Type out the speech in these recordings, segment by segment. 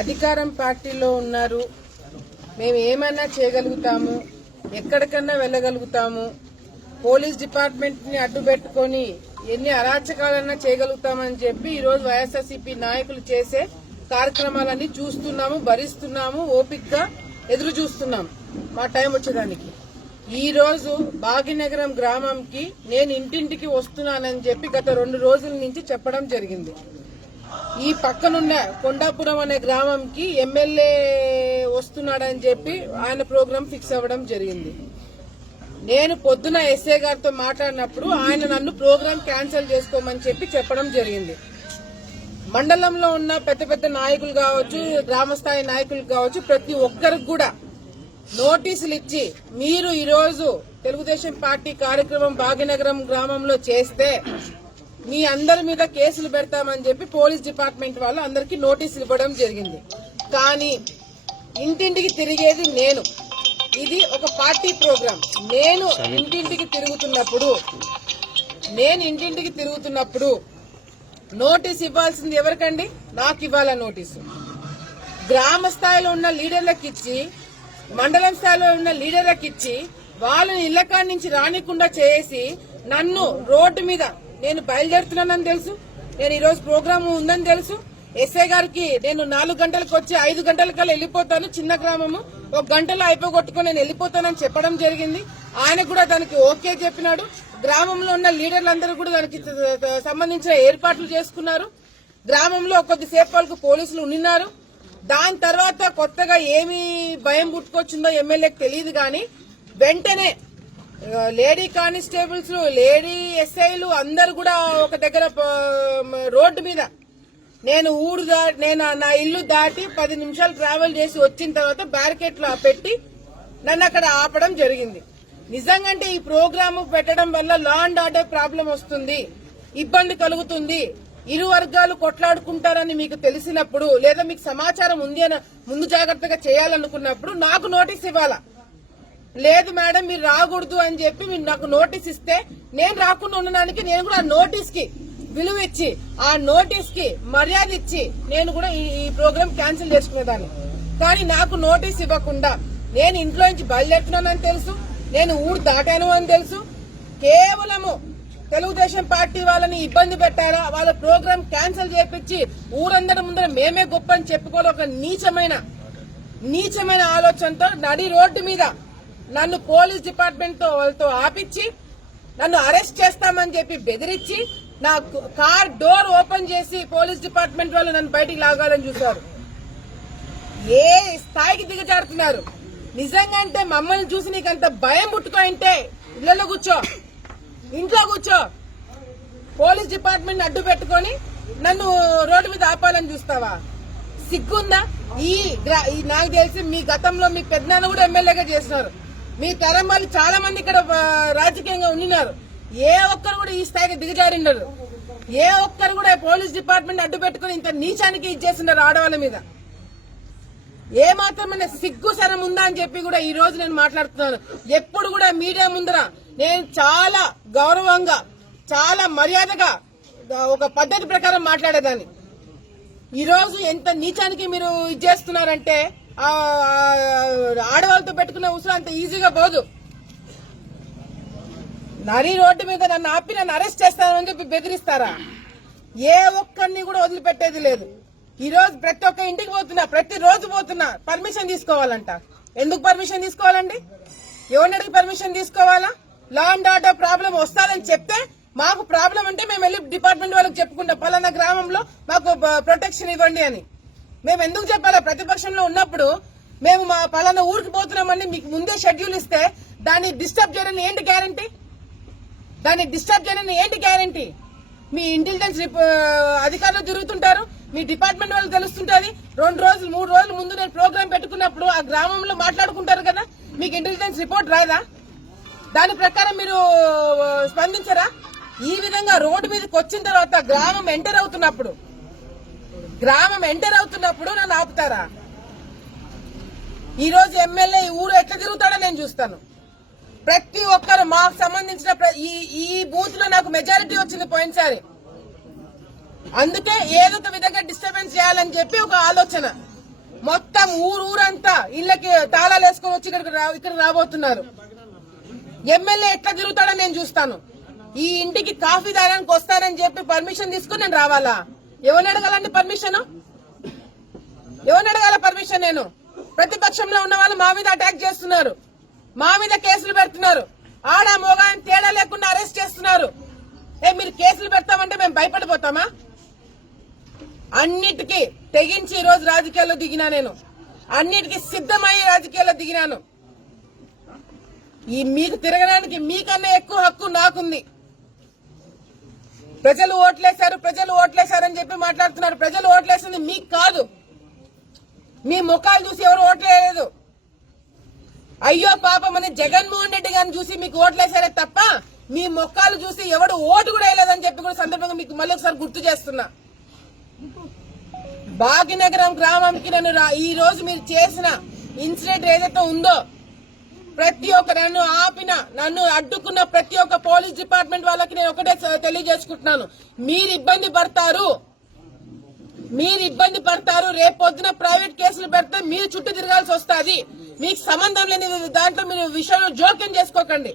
అధికారం పార్టీలో ఉన్నారు మేము ఏమైనా చేయగలుగుతాము ఎక్కడికన్నా వెళ్ళగలుగుతాము పోలీస్ డిపార్ట్మెంట్ని అడ్డు పెట్టుకొని ఎన్ని అరాచకాలన్నా చేయగలుగుతామని చెప్పి ఈరోజు వైఎస్ఆర్సీపీ నాయకులు చేసే కార్యక్రమాలన్నీ చూస్తున్నాము భరిస్తున్నాము ఓపిక్గా ఎదురు చూస్తున్నాము మా టైం వచ్చేదానికి ఈ రోజు భాగ్యనగరం గ్రామంకి నేను ఇంటింటికి వస్తున్నానని చెప్పి గత రెండు రోజుల నుంచి చెప్పడం జరిగింది ఈ పక్కనున్న కొండాపురం అనే గ్రామంకి ఎమ్మెల్యే వస్తున్నాడని చెప్పి ఆయన ప్రోగ్రాం ఫిక్స్ అవ్వడం జరిగింది నేను పొద్దున ఎస్ఏ గారితో మాట్లాడినప్పుడు ఆయన నన్ను ప్రోగ్రాం క్యాన్సిల్ చేసుకోమని చెప్పి చెప్పడం జరిగింది మండలంలో ఉన్న పెద్ద పెద్ద నాయకులు కావచ్చు గ్రామస్థాయి నాయకులు కావచ్చు ప్రతి ఒక్కరికి కూడా నోటీసులు ఇచ్చి మీరు ఈరోజు తెలుగుదేశం పార్టీ కార్యక్రమం భాగ్యనగరం గ్రామంలో చేస్తే మీ అందరి మీద కేసులు పెడతామని చెప్పి పోలీస్ డిపార్ట్మెంట్ వాళ్ళు అందరికీ నోటీసులు ఇవ్వడం జరిగింది కానీ ఇంటింటికి తిరిగేది నేను ఇది ఒక పార్టీ ప్రోగ్రామ్ నేను ఇంటింటికి తిరుగుతున్నప్పుడు నేను ఇంటింటికి తిరుగుతున్నప్పుడు నోటీస్ ఇవ్వాల్సింది ఎవరికండి నాకు ఇవ్వాల నోటీసు గ్రామ స్థాయిలో ఉన్న లీడర్లకు ఇచ్చి మండలం స్థాయిలో ఉన్న లీడర్లకు ఇచ్చి వాళ్ళని ఇళ్ల నుంచి రానికుండా చేసి నన్ను రోడ్డు మీద నేను బయలుదేరుతున్నానని తెలుసు నేను ఈరోజు ప్రోగ్రామ్ ఉందని తెలుసు ఎస్ఐ గారికి నేను నాలుగు గంటలకు వచ్చి ఐదు గంటలకల్లా వెళ్ళిపోతాను చిన్న గ్రామము ఒక గంటలో అయిపోగొట్టుకుని నేను వెళ్ళిపోతానని చెప్పడం జరిగింది ఆయన కూడా దానికి ఓకే చెప్పినాడు గ్రామంలో ఉన్న లీడర్లందరూ కూడా దానికి సంబంధించిన ఏర్పాట్లు చేసుకున్నారు గ్రామంలో కొద్దిసేపు వాళ్ళకు పోలీసులు ఉన్నారు దాని తర్వాత కొత్తగా ఏమి భయం పుట్టుకొచ్చిందో ఎమ్మెల్యేకి తెలియదు కానీ వెంటనే లేడీ కానిస్టేబుల్స్ లేడీ ఎస్ఐలు అందరు కూడా ఒక దగ్గర రోడ్డు మీద నేను ఊరు దాటి నేను నా ఇల్లు దాటి పది నిమిషాలు ట్రావెల్ చేసి వచ్చిన తర్వాత బ్యారికేట్లు పెట్టి నన్ను అక్కడ ఆపడం జరిగింది నిజంగా ఈ ప్రోగ్రామ్ పెట్టడం వల్ల లా అండ్ ఆర్డర్ ప్రాబ్లం వస్తుంది ఇబ్బంది కలుగుతుంది ఇరు వర్గాలు కొట్లాడుకుంటారని మీకు తెలిసినప్పుడు లేదా మీకు సమాచారం ఉంది అని ముందు జాగ్రత్తగా చేయాలనుకున్నప్పుడు నాకు నోటీస్ ఇవ్వాలా లేదు మేడం మీరు రాకూడదు అని చెప్పి మీరు నాకు నోటీస్ ఇస్తే నేను రాకుండా ఉండడానికి నేను కూడా ఆ నోటీస్ కి విలువ ఇచ్చి ఆ నోటీస్ కి మర్యాద ఇచ్చి నేను కూడా ఈ ప్రోగ్రామ్ క్యాన్సిల్ చేసుకునేదాన్ని కానీ నాకు నోటీస్ ఇవ్వకుండా నేను ఇంట్లో నుంచి బయలుదేరుతున్నానని తెలుసు నేను ఊరు దాటాను అని తెలుసు కేవలము తెలుగుదేశం పార్టీ వాళ్ళని ఇబ్బంది పెట్టారా వాళ్ళ ప్రోగ్రామ్ క్యాన్సిల్ చేపించి ఊరందరి ముందర మేమే గొప్ప అని చెప్పుకోవాలి ఒక నీచమైన నీచమైన ఆలోచనతో నడి రోడ్డు మీద నన్ను పోలీస్ డిపార్ట్మెంట్ తో వాళ్ళతో ఆపించి నన్ను అరెస్ట్ చేస్తామని చెప్పి బెదిరించి నా కార్ డోర్ ఓపెన్ చేసి పోలీస్ డిపార్ట్మెంట్ వాళ్ళు నన్ను బయటికి లాగాలని చూశారు ఏ స్థాయికి దిగజారుతున్నారు నిజంగా అంటే మమ్మల్ని చూసి నీకు అంత భయం పుట్టుకోయింటే ఇళ్లలో కూర్చో ఇంట్లో కూర్చో పోలీస్ డిపార్ట్మెంట్ అడ్డు పెట్టుకొని నన్ను రోడ్డు మీద ఆపాలని చూస్తావా సిగ్గుందా ఈ నాకు తెలిసి మీ గతంలో మీ పెద్ద కూడా ఎమ్మెల్యేగా చేస్తున్నారు మీ తరం వాళ్ళు చాలా మంది ఇక్కడ రాజకీయంగా ఉండినారు ఏ ఒక్కరు కూడా ఈ స్థాయికి దిగజారిండరు ఏ ఒక్కరు కూడా పోలీస్ డిపార్ట్మెంట్ అడ్డు పెట్టుకుని ఇంత నీచానికి ఇచ్చేసిండారు ఆడవాళ్ళ మీద ఏ మాత్రమైన సిగ్గు సరం ఉందా అని చెప్పి కూడా ఈ రోజు నేను మాట్లాడుతున్నాను ఎప్పుడు కూడా మీడియా ముందర నేను చాలా గౌరవంగా చాలా మర్యాదగా ఒక పద్ధతి ప్రకారం మాట్లాడేదాన్ని ఈరోజు ఎంత నీచానికి మీరు ఇది చేస్తున్నారంటే ఆడవాళ్ళతో పెట్టుకునే ఉసురు అంత ఈజీగా పోదు నరి రోడ్డు మీద నన్ను ఆపి నన్ను అరెస్ట్ చేస్తానని చెప్పి బెదిరిస్తారా ఏ ఒక్కరిని కూడా వదిలిపెట్టేది లేదు ఈ రోజు ప్రతి ఒక్క ఇంటికి పోతున్నా ప్రతి రోజు పోతున్నా పర్మిషన్ తీసుకోవాలంట ఎందుకు పర్మిషన్ తీసుకోవాలండి ఎవరిని అడిగి పర్మిషన్ తీసుకోవాలా లా అండ్ ఆర్డర్ ప్రాబ్లం వస్తాదని చెప్తే మాకు ప్రాబ్లం అంటే మేము వెళ్ళి డిపార్ట్మెంట్ వాళ్ళకి చెప్పుకుంటాం పలానా గ్రామంలో మాకు ప్రొటెక్షన్ ఇవ్వండి అని మేము ఎందుకు చెప్పాలి ప్రతిపక్షంలో ఉన్నప్పుడు మేము మా పలానా ఊరికి పోతున్నామని మీకు ముందే షెడ్యూల్ ఇస్తే దాన్ని డిస్టర్బ్ చేయడం ఏంటి గ్యారంటీ దాన్ని డిస్టర్బ్ చేయడం ఏంటి గ్యారంటీ మీ ఇంటెలిజెన్స్ అధికారులు తిరుగుతుంటారు మీ డిపార్ట్మెంట్ వాళ్ళు తెలుస్తుంటారు రెండు రోజులు మూడు రోజులు ముందు నేను ప్రోగ్రామ్ పెట్టుకున్నప్పుడు ఆ గ్రామంలో మాట్లాడుకుంటారు కదా మీకు ఇంటెలిజెన్స్ రిపోర్ట్ రాదా దాని ప్రకారం మీరు స్పందించరా ఈ విధంగా రోడ్డు మీదకి వచ్చిన తర్వాత గ్రామం ఎంటర్ అవుతున్నప్పుడు గ్రామం ఎంటర్ అవుతున్నప్పుడు నన్ను ఆపుతారా ఈ రోజు ఎమ్మెల్యే ఈ ఊరు ఎట్లా తిరుగుతాడో నేను చూస్తాను ప్రతి ఒక్కరు మాకు సంబంధించిన ఈ ఈ బూత్ లో నాకు మెజారిటీ వచ్చింది సారి అందుకే ఏదో ఒక విధంగా డిస్టర్బెన్స్ చేయాలని చెప్పి ఒక ఆలోచన మొత్తం ఊరు ఊరంతా ఇళ్ళకి తాళాలు వేసుకొని వచ్చి ఇక్కడికి ఇక్కడ రాబోతున్నారు ఎమ్మెల్యే ఎట్లా తిరుగుతాడో నేను చూస్తాను ఈ ఇంటికి కాఫీ తాగడానికి వస్తారని చెప్పి పర్మిషన్ తీసుకుని నేను రావాలా ఎవరిని అడగాలండి పర్మిషన్ ఎవరిని అడగాల పర్మిషన్ నేను ప్రతిపక్షంలో ఉన్న వాళ్ళు మా మీద అటాక్ చేస్తున్నారు మా మీద కేసులు పెడుతున్నారు ఆడ మోగా తేడా లేకుండా అరెస్ట్ చేస్తున్నారు ఏ మీరు కేసులు పెడతామంటే మేము భయపడిపోతామా అన్నిటికీ తెగించి ఈ రోజు రాజకీయాల్లో దిగినా నేను అన్నిటికీ సిద్ధమై రాజకీయాల్లో దిగినాను ఈ మీకు తిరగడానికి మీకన్నా ఎక్కువ హక్కు నాకుంది ప్రజలు ఓట్లేశారు ప్రజలు ఓట్లేశారని చెప్పి మాట్లాడుతున్నారు ప్రజలు ఓట్లేసింది మీకు కాదు మీ ముఖాలు చూసి ఎవరు ఓట్లేదు అయ్యో పాపం అని జగన్మోహన్ రెడ్డి గారిని చూసి మీకు ఓట్లేశారే తప్ప మీ మొక్కలు చూసి ఎవడు ఓటు కూడా వేయలేదని చెప్పి కూడా సందర్భంగా మీకు మళ్ళీ ఒకసారి గుర్తు చేస్తున్నా భాగ్యనగరం గ్రామంకి నన్ను ఈ రోజు మీరు చేసిన ఇన్సిడెంట్ ఏదైతే ఉందో ప్రతి ఒక్క నన్ను ఆపిన నన్ను అడ్డుకున్న ప్రతి ఒక్క పోలీస్ డిపార్ట్మెంట్ వాళ్ళకి నేను ఒకటే తెలియజేసుకుంటున్నాను మీరు ఇబ్బంది పడతారు మీరు ఇబ్బంది పడతారు రేపు పొద్దున ప్రైవేట్ కేసులు పెడితే మీరు చుట్టూ తిరగాల్సి వస్తుంది మీకు సంబంధం లేని దాంట్లో మీరు విషయం జోక్యం చేసుకోకండి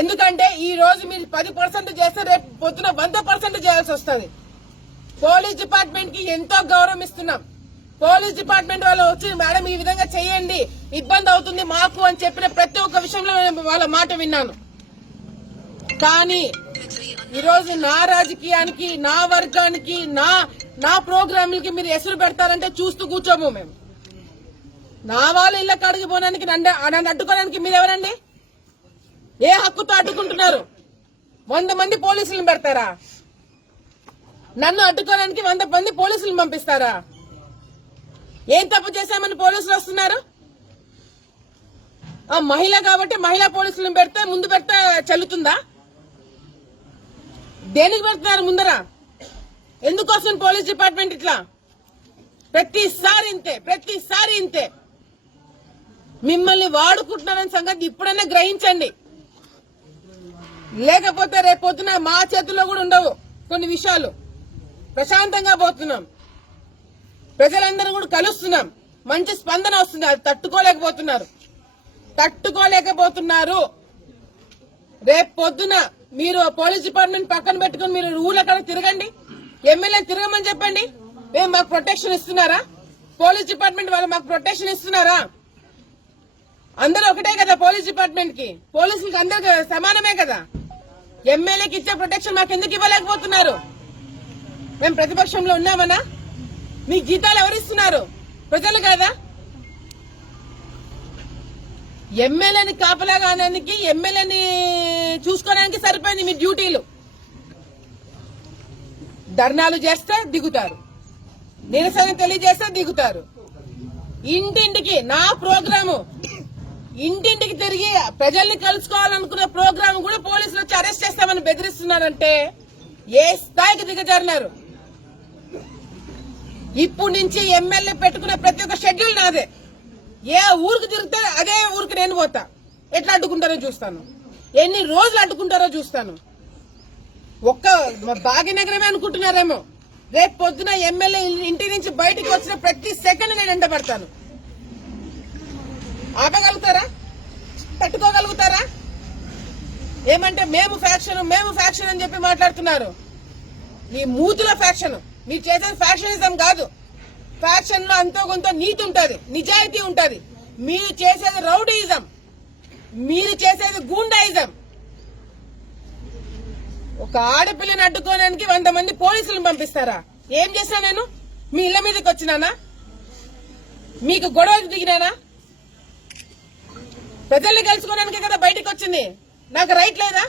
ఎందుకంటే ఈ రోజు మీరు పది పర్సెంట్ చేస్తే రేపు పొద్దున వంద పర్సెంట్ చేయాల్సి వస్తుంది పోలీస్ డిపార్ట్మెంట్ కి ఎంతో గౌరవం ఇస్తున్నాం పోలీస్ డిపార్ట్మెంట్ వాళ్ళు వచ్చి మేడం ఈ విధంగా చేయండి ఇబ్బంది అవుతుంది మాకు అని చెప్పిన ప్రతి ఒక్క విషయంలో వాళ్ళ మాట విన్నాను కానీ ఈరోజు నా రాజకీయానికి నా వర్గానికి నా నా ప్రోగ్రాంలకి మీరు ఎసురు పెడతారంటే చూస్తూ కూర్చోము మేము నా వాళ్ళు ఇళ్ళకి అడిగిపోవడానికి నన్ను అడ్డుకోవడానికి మీరు ఎవరండి ఏ హక్కుతో అడ్డుకుంటున్నారు వంద మంది పోలీసులను పెడతారా నన్ను అడ్డుకోవడానికి వంద మంది పోలీసులను పంపిస్తారా ఏం తప్పు చేశామని పోలీసులు వస్తున్నారు మహిళ కాబట్టి మహిళా పోలీసులను పెడితే ముందు పెడితే చల్లుతుందా దేనికి పెడుతున్నారు ముందర ఎందుకోసం పోలీస్ డిపార్ట్మెంట్ ఇట్లా ప్రతిసారి ఇంతే ప్రతిసారి ఇంతే మిమ్మల్ని వాడుకుంటున్నారనే సంగతి ఇప్పుడైనా గ్రహించండి లేకపోతే రేపు మా చేతిలో కూడా ఉండవు కొన్ని విషయాలు ప్రశాంతంగా పోతున్నాం ప్రజలందరూ కూడా కలుస్తున్నాం మంచి స్పందన వస్తుంది అది తట్టుకోలేకపోతున్నారు తట్టుకోలేకపోతున్నారు రేపు పొద్దున మీరు పోలీస్ డిపార్ట్మెంట్ పక్కన పెట్టుకుని మీరు రూల్ అక్కడ తిరగండి ఎమ్మెల్యే తిరగమని చెప్పండి మేము మాకు ప్రొటెక్షన్ ఇస్తున్నారా పోలీస్ డిపార్ట్మెంట్ వాళ్ళు మాకు ప్రొటెక్షన్ ఇస్తున్నారా అందరూ ఒకటే కదా పోలీస్ డిపార్ట్మెంట్ కి పోలీసులకు అందరు సమానమే కదా ఎమ్మెల్యేకి ఇచ్చే ప్రొటెక్షన్ మాకు ఎందుకు ఇవ్వలేకపోతున్నారు మేము ప్రతిపక్షంలో ఉన్నామనా మీ జీతాలు ఎవరిస్తున్నారు ప్రజలు కదా ఎమ్మెల్యేని కాపలా కానానికి ఎమ్మెల్యేని చూసుకోవడానికి సరిపోయింది మీ డ్యూటీలు ధర్నాలు చేస్తే దిగుతారు నిరసన తెలియజేస్తే దిగుతారు ఇంటింటికి నా ప్రోగ్రాము ఇంటింటికి తిరిగి ప్రజల్ని కలుసుకోవాలనుకునే ప్రోగ్రాం కూడా పోలీసులు వచ్చి అరెస్ట్ చేస్తామని బెదిరిస్తున్నారంటే ఏ స్థాయికి దిగజారినారు ఇప్పుడు నుంచి ఎమ్మెల్యే పెట్టుకునే ప్రతి ఒక్క షెడ్యూల్ నాదే ఏ ఊరికి తిరిగితే అదే ఊరికి నేను పోతా ఎట్లా అడ్డుకుంటారో చూస్తాను ఎన్ని రోజులు అడ్డుకుంటారో చూస్తాను ఒక్క భాగ్యనగరమే అనుకుంటున్నారేమో రేపు పొద్దున ఎమ్మెల్యే ఇంటి నుంచి బయటకు వచ్చిన ప్రతి సెకండ్ నేను ఎండబడతాను ఆపగలుగుతారా తట్టుకోగలుగుతారా ఏమంటే మేము ఫ్యాక్షన్ మేము ఫ్యాక్షన్ అని చెప్పి మాట్లాడుతున్నారు ఈ మూతుల ఫ్యాక్షన్ మీరు చేసేది ఫ్యాక్షనిజం కాదు ఫ్యాక్షన్ లో అంతో కొంత నీతి ఉంటుంది నిజాయితీ ఉంటుంది మీరు చేసేది రౌడీజం మీరు చేసేది గూండాయిజం ఒక ఆడపిల్లని అడ్డుకోవడానికి వంద మంది పోలీసులను పంపిస్తారా ఏం చేసా నేను మీ ఇళ్ల మీదకి వచ్చినానా మీకు గొడవకి దిగినానా ప్రజల్ని కలుసుకోవడానికి కదా బయటకు వచ్చింది నాకు రైట్ లేదా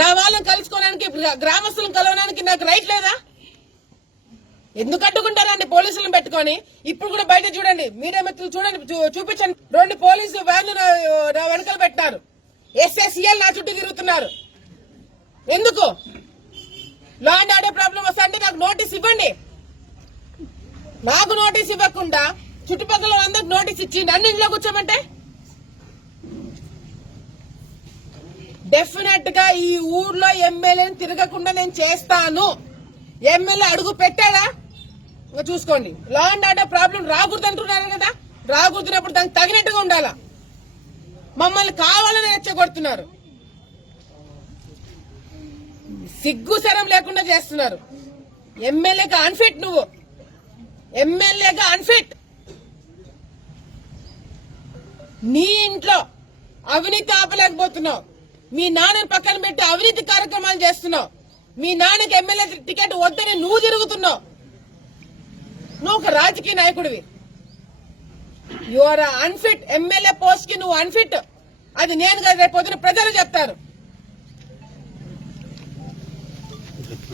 నా వాళ్ళని కలుసుకోవడానికి గ్రామస్తులను కలవడానికి నాకు రైట్ లేదా ఎందుకు అడ్డుకుంటారండి పోలీసులను పెట్టుకొని ఇప్పుడు కూడా బయట చూడండి మీడియా మిత్రులు చూడండి చూపించండి రెండు పోలీసు వ్యాన్లు నా వెనకలు పెట్టినారు ఎస్ఎస్సీఎల్ నా చుట్టూ తిరుగుతున్నారు ఎందుకు లా అండ్ ఆర్డర్ ప్రాబ్లం వస్తాయంటే నాకు నోటీస్ ఇవ్వండి నాకు నోటీస్ ఇవ్వకుండా చుట్టుపక్కల అందరికి నోటీస్ ఇచ్చి నన్ను ఇంట్లో కూర్చోమంటే డెఫినెట్ గా ఈ ఊర్లో ఎమ్మెల్యేని తిరగకుండా నేను చేస్తాను ఎమ్మెల్యే అడుగు పెట్టాడా చూసుకోండి లా అండ్ ఆర్డర్ ప్రాబ్లం రాకూడదు అంటున్నారు కదా రాకూడదు దానికి తగినట్టుగా ఉండాలా మమ్మల్ని కావాలని రెచ్చగొడుతున్నారు సరం లేకుండా చేస్తున్నారు ఎమ్మెల్యేగా అన్ఫిట్ నువ్వు ఎమ్మెల్యేగా అన్ఫిట్ నీ ఇంట్లో అవినీతి ఆపలేకపోతున్నావు మీ నాన్నని పక్కన పెట్టి అవినీతి కార్యక్రమాలు చేస్తున్నావు మీ నాన్నకి ఎమ్మెల్యే టికెట్ వద్దని నువ్వు తిరుగుతున్నావు నువ్వు ఒక రాజకీయ నాయకుడివి యువర్ అన్ఫిట్ ఎమ్మెల్యే పోస్ట్ కి నువ్వు అన్ఫిట్ అది నేను కాదు రేపు ప్రజలు చెప్తారు